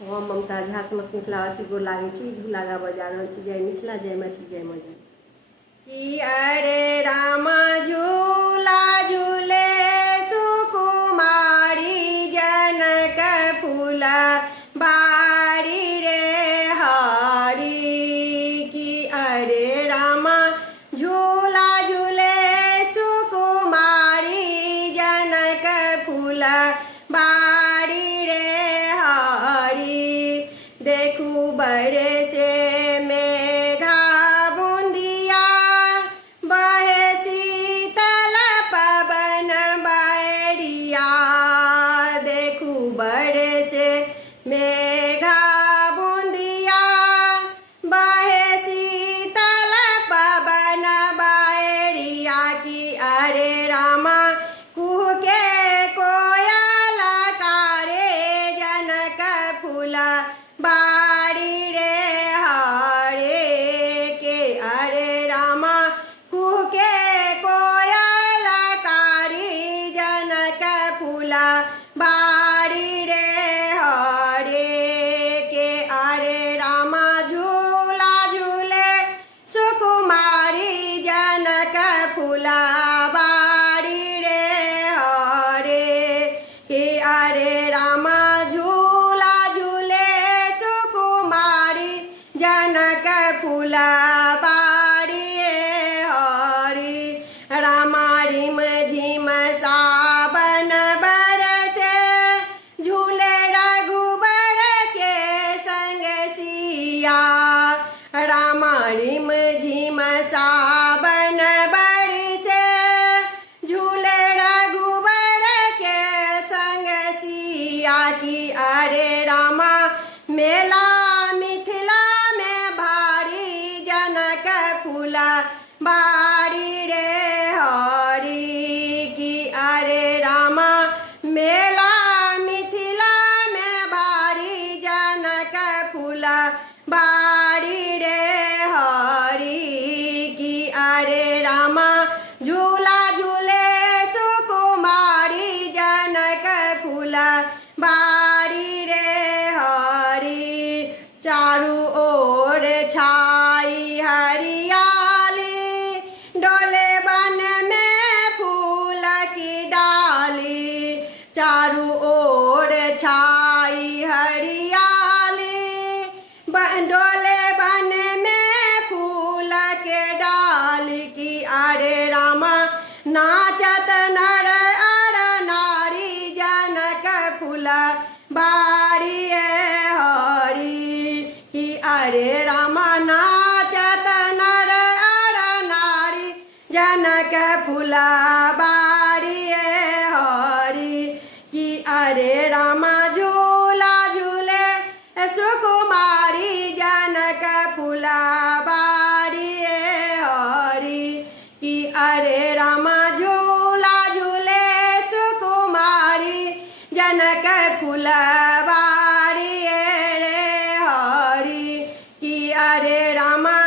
हम ममता झा समस्त मिथिलावासी गोर लागै छी। ढोलागा बजा रहल छी। जय मिथिला, जय मैथिली, जय मजर। कि अरे रामा झूला झूले सुकुमारी जनक फूल बारी रे हरी। कि अरे रामा झूला झूले सुकुमारी जनक फूल बारी रे हरी। देखू बड़े से मेघा बूंदिया बहे शीतल पवन बैरिया। देखू बड़े से मेघा बूंदिया बहे शीतल पवन बैरिया। कि अरे रामा कुह के कोयल कारे जनक फूल बारी रे हरे। के अरे रामा कुह के कोयल कारी जनक फूल बारी रे हरे। के अरे रामा झूला झूले सुकुमारी जनक फूल बारी रे हरे। के अरे रामा झूला झूले सुकुमारी जनक फूल बारी रे हरी। रामा रिम झिम सावन बरसे झूले रघुबर के संग सिया। रामा रिम झिम सावन बरसे झूले रघुबर के संग सिया। कि अरे रामा मेला मिथिला में भारी जनक फूल बारी रे हरी। कि अरे रामा मेला मिथिला में भारी जनक फूल बारी रे हरी। कि अरे रामा झूला झूले सुकुमारी जनक फूल बारी रे हरी। चारू ओर छाई हरियाली डोले बन में फूल की डाली। चारू ओर छाई हरियाली डोले बन में फूल के डाली। कि अरे रामा नाचत नर अर नारी जनक फूल बारी हरी। कि अरे रामा नाचत नर अर नारी जनक फूल बारी हरी। कि अरे रामा झूला झूले सुकुमारी जनक फूल बारी हरी। कि अरे रामा झूला झूले सुकुमारी जनक फूल बारी रे हरी। कि अरे रामा